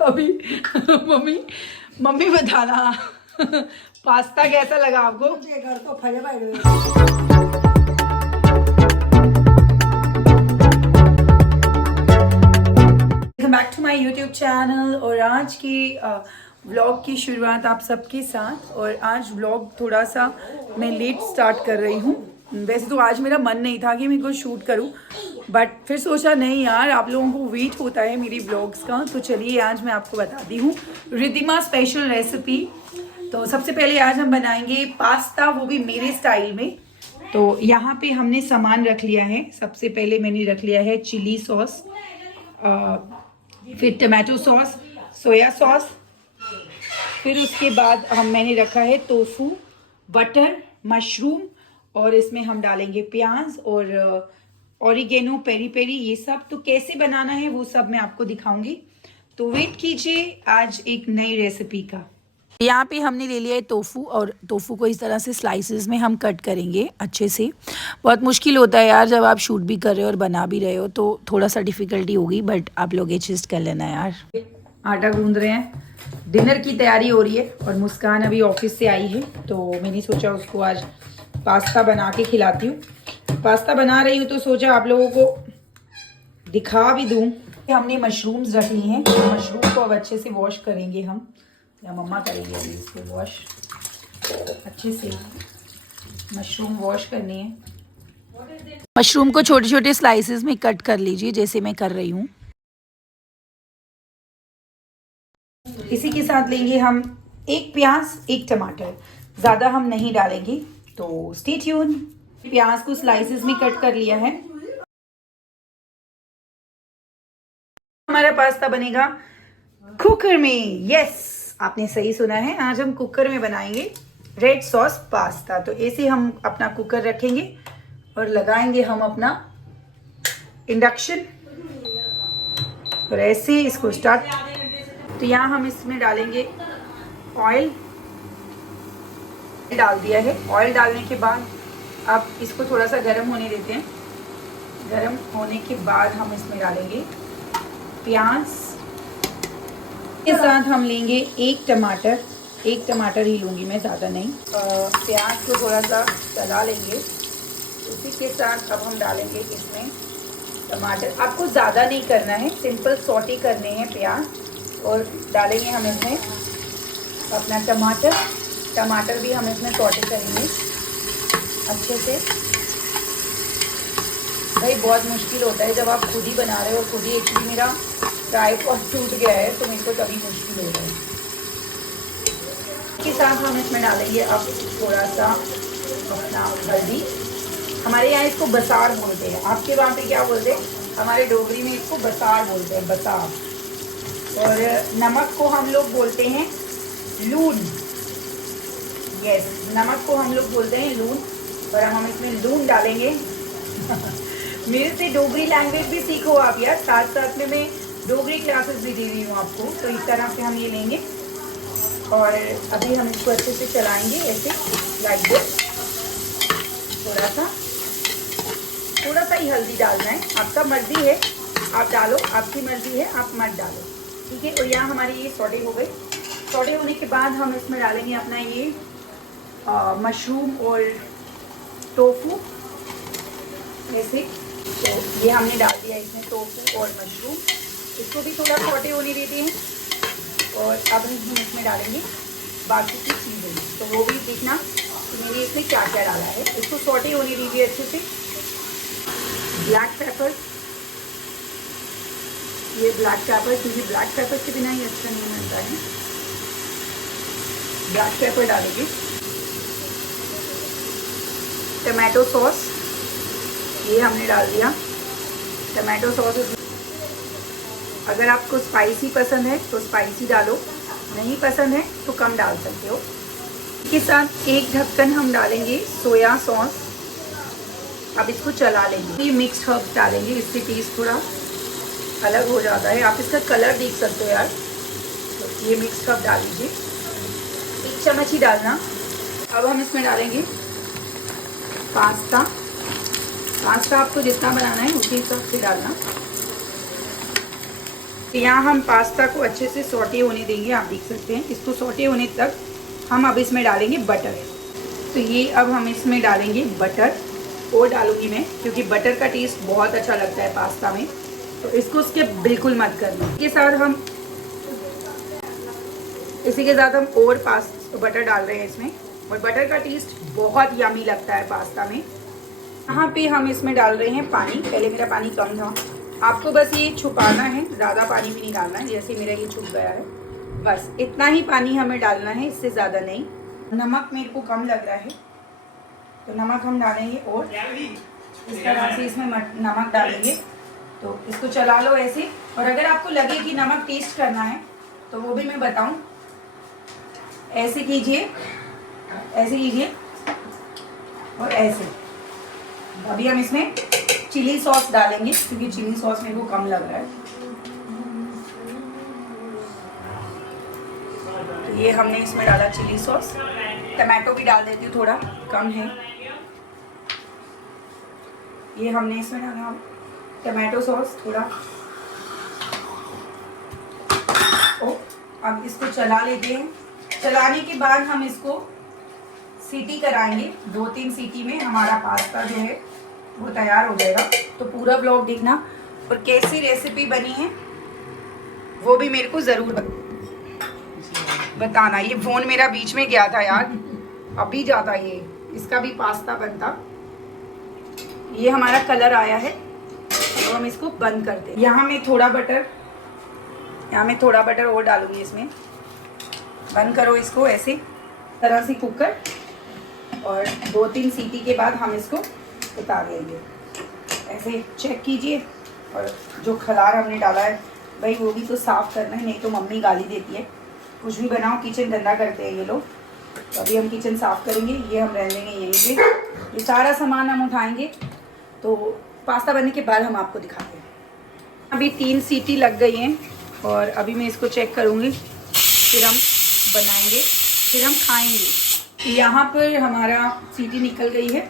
अभी mummy mummy बताना pasta कैसा लगा आपको? घर तो फले बैठ गए। Welcome back to my YouTube channel. और आज की व्लॉग की शुरुआत आप सबके साथ। और आज व्लॉग थोड़ा सा मैं लेट स्टार्ट कर रही हूँ। वैसे तो आज मेरा मन नहीं था कि मैं कुछ शूट करूँ, बट फिर सोचा नहीं यार, आप लोगों को वेट होता है मेरी व्लॉग्स का, तो चलिए आज मैं आपको बताती हूँ रिद्धिमा स्पेशल रेसिपी। तो सबसे पहले आज हम बनाएंगे पास्ता, वो भी मेरे स्टाइल में। तो यहाँ पे हमने सामान रख लिया है। सबसे पहले मैंने रख लिया है चिली सॉस, फिर टमाटो सॉस, सोया सॉस, फिर उसके बाद मैंने रखा है टोफू, बटर, मशरूम, और इसमें हम डालेंगे प्याज और ऑरिगेनो, पेरी पेरी, ये सब। तो कैसे बनाना है वो सब मैं आपको दिखाऊंगी, तो वेट कीजिए आज एक नई रेसिपी का। यहाँ पे हमने ले लिया है टोफू, और टोफू को इस तरह से स्लाइसेस में हम कट करेंगे अच्छे से। बहुत मुश्किल होता है यार, जब आप शूट भी कर रहे हो और बना भी रहे हो तो थोड़ा सा डिफ़िकल्टी होगी, बट आप लोग एडजस्ट कर लेना यार। आटा गूंद रहे हैं, डिनर की तैयारी हो रही है। और मुस्कान अभी ऑफिस से आई है, तो मैंने सोचा उसको आज पास्ता बना के खिलाती हूँ। पास्ता बना रही हूँ तो सोचा आप लोगों को दिखा भी दूँ। हमने मशरूम्स रख ली हैं, तो मशरूम को अब अच्छे से वॉश करेंगे हम, या मम्मा करेंगे अभी इसको वॉश अच्छे से। मशरूम वॉश करनी है। मशरूम को छोटे छोटे स्लाइसेस में कट कर लीजिए, जैसे मैं कर रही हूँ। इसी के साथ लेंगे हम एक प्याज, एक टमाटर, ज़्यादा हम नहीं डालेंगे, तो स्टे ट्यून। प्याज को स्लाइसेस में कट कर लिया है। हमारा पास्ता बनेगा कुकर में। यस, आपने सही सुना है, आज हम कुकर में बनाएंगे रेड सॉस पास्ता। तो ऐसे हम अपना कुकर रखेंगे और लगाएंगे हम अपना इंडक्शन, और ऐसे इसको स्टार्ट। तो यहाँ हम इसमें डालेंगे ऑयल, डाल दिया है। ऑयल डालने के बाद अब इसको थोड़ा सा गर्म होने देते हैं। गर्म होने के बाद हम इसमें डालेंगे प्याज के साथ हम लेंगे एक टमाटर। एक टमाटर ही लूँगी मैं, ज़्यादा नहीं। प्याज को थोड़ा सा चला लेंगे। उसी के साथ अब हम डालेंगे इसमें टमाटर। आपको ज़्यादा नहीं करना है, सिंपल सॉटे करने हैं प्याज। और डालेंगे हम इसमें अपना टमाटर। टमाटर भी हम इसमें सॉटे करेंगे अच्छे से। भाई बहुत मुश्किल होता है जब आप खुद ही बना रहे हो। खुद ही एक्चुअली मेरा ट्राइपॉड टूट गया है, तो मेरे को तभी मुश्किल हो रहा है। इसके साथ हम इसमें डालेंगे अब थोड़ा सा अपना हल्दी। हमारे यहाँ इसको बसार बोलते हैं, आपके वहाँ पे क्या बोलते हैं? हमारे डोगरी में इसको बसार बोलते हैं, बसार। और नमक को हम लोग बोलते हैं लून। यस, नमक को हम लोग बोलते हैं लून। और हम इसमें लून डालेंगे। मेरे से डोगरी लैंग्वेज भी सीखो आप यार, साथ साथ में मैं डोगरी क्लासेस भी दे रही हूँ आपको। तो इस तरह से हम ये लेंगे और अभी हम इसको अच्छे से चलाएंगे ऐसे, लाइक दिस। थोड़ा सा ही हल्दी डालना है, आपका मर्जी है, आप डालो, आपकी मर्जी है, आप मत डालो, ठीक है। और यहाँ हमारी ये सॉटे हो गई। सॉटे होने के बाद हम इसमें डालेंगे अपना ये मशरूम और टोफू ऐसे। तो ये हमने डाल दिया इसमें टोफू और मशरूम। इसको भी थोड़ा सॉटे होने देते हैं। और अब हम इसमें डालेंगे बाकी की चीज़ें, तो वो भी देखना कि मैंने इसमें क्या क्या डाला है। इसको सॉटे होने दीजिए अच्छे से। ब्लैक पेपर, ये ब्लैक पेपर, क्योंकि ब्लैक पेपर के बिना ही अच्छा नहीं बनता है। ब्लैक पेपर डालेंगे। टमाटो सॉस, ये हमने डाल दिया टमाटो सॉस। अगर आपको स्पाइसी पसंद है तो स्पाइसी डालो, नहीं पसंद है तो कम डाल सकते हो। इसके साथ एक ढक्कन हम डालेंगे सोया सॉस। अब इसको चला लेंगे। ये मिक्स्ड हर्ब्स डालेंगे, इससे टेस्ट थोड़ा अलग हो जाता है। आप इसका कलर देख सकते हो यार। तो ये मिक्स्ड हर्ब डाल लीजिए, 1 चम्मच ही डालना। अब हम इसमें डालेंगे पास्ता। पास्ता आपको जितना बनाना है उसी हिसाब से डालना। यहाँ हम पास्ता को अच्छे से सौटे होने देंगे। आप देख सकते हैं इसको सौटे होने तक हम अब इसमें डालेंगे बटर। तो ये अब हम इसमें डालेंगे बटर, और डालूंगी मैं क्योंकि बटर का टेस्ट बहुत अच्छा लगता है पास्ता में। तो इसको स्किप बिल्कुल मत करना। इसी के साथ हम और बटर डाल रहे हैं इसमें, और बटर का टेस्ट बहुत यमी लगता है पास्ता में। यहाँ पे हम इसमें डाल रहे हैं पानी। पहले मेरा पानी कम था, आपको बस ये छुपाना है, ज़्यादा पानी भी नहीं डालना है। जैसे मेरा ये छुप गया है, बस इतना ही पानी हमें डालना है, इससे ज़्यादा नहीं। नमक मेरे को कम लग रहा है तो नमक हम डालेंगे, और इस तरह से इसमें नमक डालेंगे। तो इसको चला लो ऐसे, और अगर आपको लगे कि नमक टेस्ट करना है तो वो भी मैं बताऊं। ऐसे कीजिए, ऐसे कीजिए और ऐसे। अभी हम इसमें चिली सॉस डालेंगे क्योंकि चिली सॉस मेरे को कम लग रहा है। तो ये हमने इसमें डाला चिली सॉस। टमाटो भी डाल देती हूँ, थोड़ा कम है। ये हमने इसमें डाला टमाटो सॉस थोड़ा। अब इसको चला लेते हैं। चलाने के बाद हम इसको सीटी कराएंगे। 2-3 सीटी में हमारा पास्ता जो है वो तैयार हो जाएगा। तो पूरा ब्लॉग देखना, और कैसी रेसिपी बनी है वो भी मेरे को ज़रूर बताना। ये फ़ोन मेरा बीच में गया था यार, अभी जाता ये, इसका भी पास्ता बनता। ये हमारा कलर आया है, तो हम इसको बंद करते हैं। यहाँ मैं थोड़ा बटर और डालूंगी इसमें। बंद करो इसको ऐसे तरह से कुकर, और 2-3 सीटी के बाद हम इसको उतार लेंगे। ऐसे चेक कीजिए, और जो खलार हमने डाला है भाई वो भी तो साफ़ करना है, नहीं तो मम्मी गाली देती है। कुछ भी बनाओ किचन गंदा करते हैं ये लोग। तो अभी हम किचन साफ़ करेंगे। ये हम रह लेंगे यहीं पे, ये सारा सामान हम उठाएंगे। तो पास्ता बनने के बाद हम आपको दिखाते हैं। अभी 3 सीटी लग गई हैं, और अभी मैं इसको चेक करूँगी, फिर हम बनाएंगे, फिर हम खाएंगे। यहाँ पर हमारा सीटी निकल गई है,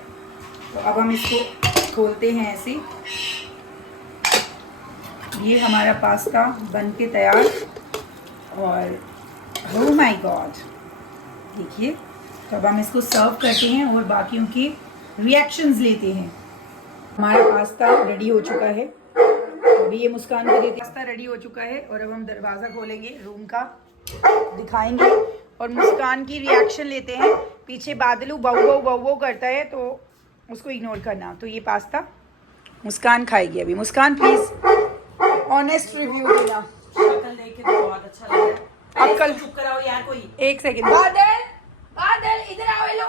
तो अब हम इसको खोलते हैं ऐसे। ये हमारा पास्ता बन के तैयार, और ओह माय गॉड देखिए। तो अब हम इसको सर्व करते हैं और बाकियों के रिएक्शंस लेते हैं। हमारा पास्ता रेडी हो चुका है। अभी ये मुस्कान को देती, पास्ता रेडी हो चुका है, और अब हम दरवाज़ा खोलेंगे रूम का, दिखाएंगे और मुस्कान की रिएक्शन लेते हैं। पीछे बादलू बऊ करता है तो उसको इग्नोर करना। तो ये पास्ता मुस्कान खाएगी अभी। मुस्कान प्लीज ऑनेस्ट रिव्यू देना। शक्ल देख के तो बहुत अच्छा लग रहा है। अब कल चुप कराओ यार कोई। 1 सेकंड। बादल इधर आओ। ये लो,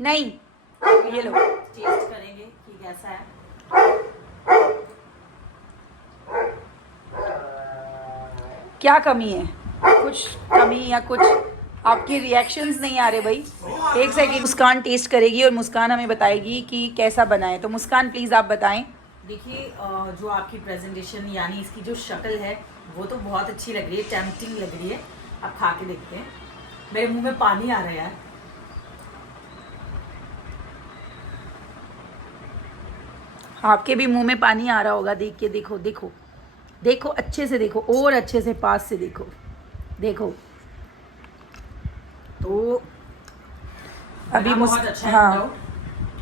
नहीं ये लो, टेस्ट करेंगे कि कैसा है। क्या कमी है? कुछ कमी या कुछ आपके रिएक्शंस नहीं आ रहे भाई। 1 सेकंड। मुस्कान टेस्ट करेगी और मुस्कान हमें बताएगी कि कैसा बना है। तो मुस्कान प्लीज़ आप बताएं। देखिए जो आपकी प्रेजेंटेशन यानी इसकी जो शक्ल है वो तो बहुत अच्छी लग रही है, टेम्पटिंग लग रही है। अब खा के देखते हैं। मेरे मुंह में पानी आ रहा है यार। आपके भी मुंह में पानी आ रहा होगा देख के। देखो देखो देखो, अच्छे से देखो, और अच्छे से पास से देखो। देखो तो अभी बहुत अच्छा है। हाँ,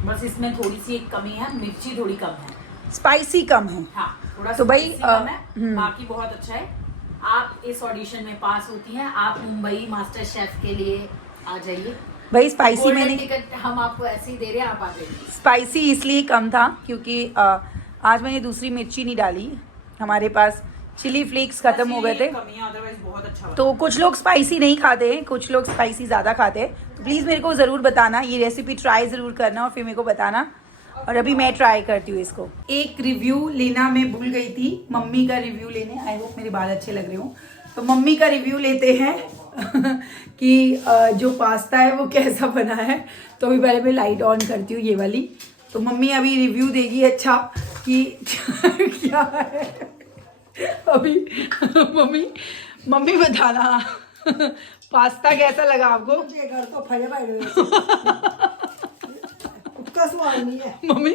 बस इसमें थोड़ी सी एक कमी है, मिर्ची थोड़ी कम है, स्पाइसी कम है। हाँ थोड़ा तो भाई कम है। बाकी बहुत अच्छा है। आप इस ऑडिशन में पास होती हैं, आप मुंबई मास्टर शेफ के लिए आ जाइए। भाई स्पाइसी मैंने टिकट हम आपको ऐसे ही दे रहे हैं, आप आ जाइए। स्पाइसी इसलिए कम था क्योंकि आज मैंने दूसरी मिर्ची नहीं डाली। हमारे पास चिली फ्लेक्स खत्म हो गए थे, अदरवाइज बहुत अच्छा तो कुछ लोग स्पाइसी नहीं खाते हैं, कुछ लोग स्पाइसी ज़्यादा खाते हैं। तो प्लीज़ मेरे को ज़रूर बताना, ये रेसिपी ट्राई ज़रूर करना और फिर मेरे को बताना। और अभी मैं ट्राई करती हूँ इसको। एक रिव्यू लेना मैं भूल गई थी, मम्मी का रिव्यू लेने। आई होप मेरे बाल अच्छे लग रहे हो। तो मम्मी का रिव्यू लेते हैं कि जो पास्ता है वो कैसा बना है। तो अभी पहले मैं लाइट ऑन करती हूँ ये वाली। तो मम्मी अभी रिव्यू देगी अच्छा कि क्या है। अभी मम्मी बताना पास्ता कैसा लगा आपको। घर तो फले उसका सवाल नहीं है। मम्मी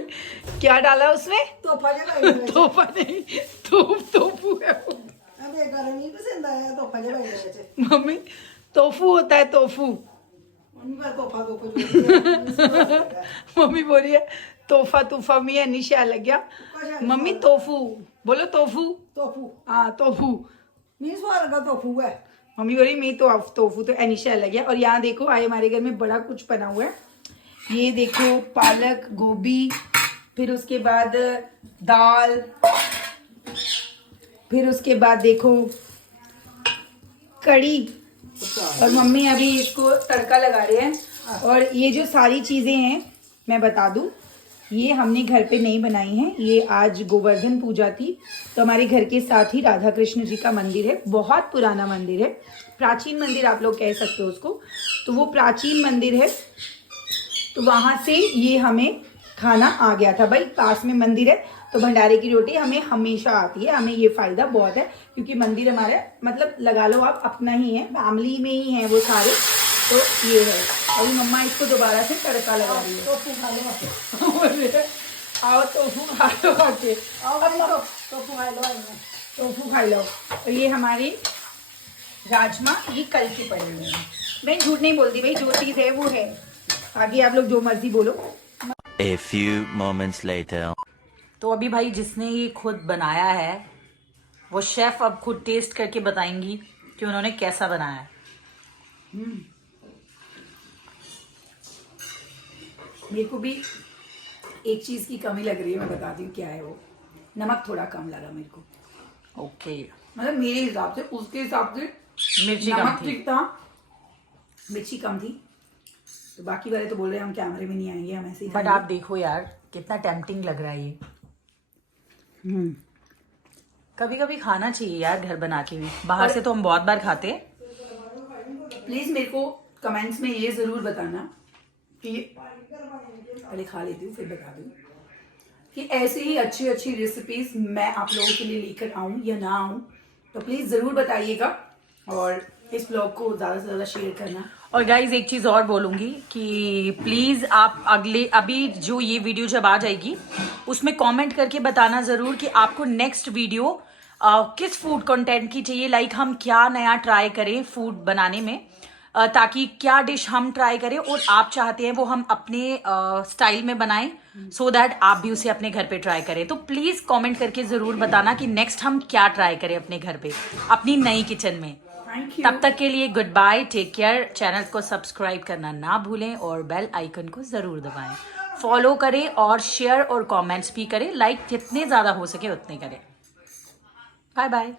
क्या डाला उसमें? तोहफा जगह तोहफा नहीं, तोफू है वो। अब एक गाना नहीं पसंद आया तोहफा जगह मम्मी तोफू होता है, तोफू। मम्मी पर तोहफा तो कुछ मम्मी बोल रही है तोहफा तूफा मी है नहीं शैल लग गया। मम्मी तोफू बोलो, तोफू। तोफू हाँ तोफू। नहीं सवाल लगा तोफू है। मम्मी बोली मी तो तोफू तो एनिशा लग गया। और यहाँ देखो आए हमारे घर में बड़ा कुछ बना हुआ है। ये देखो पालक गोभी, फिर उसके बाद दाल, फिर उसके बाद देखो कड़ी, और मम्मी अभी इसको तड़का लगा रहे हैं। और ये जो सारी चीज़ें हैं मैं बता दूं, ये हमने घर पे नहीं बनाई हैं। ये आज गोवर्धन पूजा थी, तो हमारे घर के साथ ही राधा कृष्ण जी का मंदिर है। बहुत पुराना मंदिर है, प्राचीन मंदिर आप लोग कह सकते हो उसको। तो वो प्राचीन मंदिर है, तो वहाँ से ये हमें खाना आ गया था। भाई पास में मंदिर है तो भंडारे की रोटी हमें हमेशा आती है। हमें ये फ़ायदा बहुत है क्योंकि मंदिर हमारा मतलब लगा लो आप अपना ही है, फैमिली में ही है वो सारे। तो ये है। अभी मम्मा इसको दोबारा से तड़का लगा रही है। तोफू खा लो आओ टोफू खा लो आके। तोफू खा लो टोफू खा लो। और ये हमारे राजमा, ये कल के पड़े हुए हैं। मैं झूठ नहीं बोलती भाई, जो चीज़ है वो है। आगे आप लोग जो मर्जी बोलो। A few moments later. तो अभी भाई जिसने ये खुद बनाया है वो शेफ अब खुद टेस्ट करके बताएंगी कि उन्होंने कैसा बनाया है। मेरे को भी एक चीज़ की कमी लग रही है, मैं बताती हूँ क्या है वो। नमक थोड़ा कम लगा मेरे को। ओके, मतलब मेरे हिसाब से, उसके हिसाब से मिर्ची कम नमक थी। ठीक था, मिर्ची कम थी। तो बाकी वाले तो बोल रहे हैं हम कैमरे में नहीं आएंगे, हम ऐसे ही बट खाएंगे। आप देखो यार कितना टेम्पटिंग लग रहा है ये। कभी कभी खाना चाहिए यार घर बना के भी, बाहर से तो हम बहुत बार खाते हैं। प्लीज़ मेरे को कमेंट्स में ये ज़रूर बताना कि, पहले खा लेती हूँ फिर बता दूँ, कि ऐसी ही अच्छी अच्छी रेसिपीज़ मैं आप लोगों के लिए लेकर आऊँ या ना आऊँ। तो प्लीज़ ज़रूर बताइएगा और इस ब्लॉग को ज़्यादा से ज़्यादा शेयर करना। और गाइज एक चीज और बोलूंगी कि प्लीज आप अभी जो ये वीडियो जब आ जाएगी उसमें कमेंट करके बताना जरूर कि आपको नेक्स्ट वीडियो किस फूड कंटेंट की चाहिए। लाइक हम क्या नया ट्राई करें फूड बनाने में, ताकि क्या डिश हम ट्राई करें और आप चाहते हैं वो हम अपने स्टाइल में बनाएं, सो दैट आप भी उसे अपने घर पे ट्राई करें। तो प्लीज कमेंट करके जरूर बताना कि नेक्स्ट हम क्या ट्राई करें अपने घर पे, अपनी नई किचन में। Thank you. तब तक के लिए goodbye, take care. Channel को सब्सक्राइब करना ना भूलें और बेल आइकन को जरूर दबाएं। फॉलो करें और शेयर और कमेंट्स भी करें, लाइक जितने ज्यादा हो सके उतने करें। Bye bye.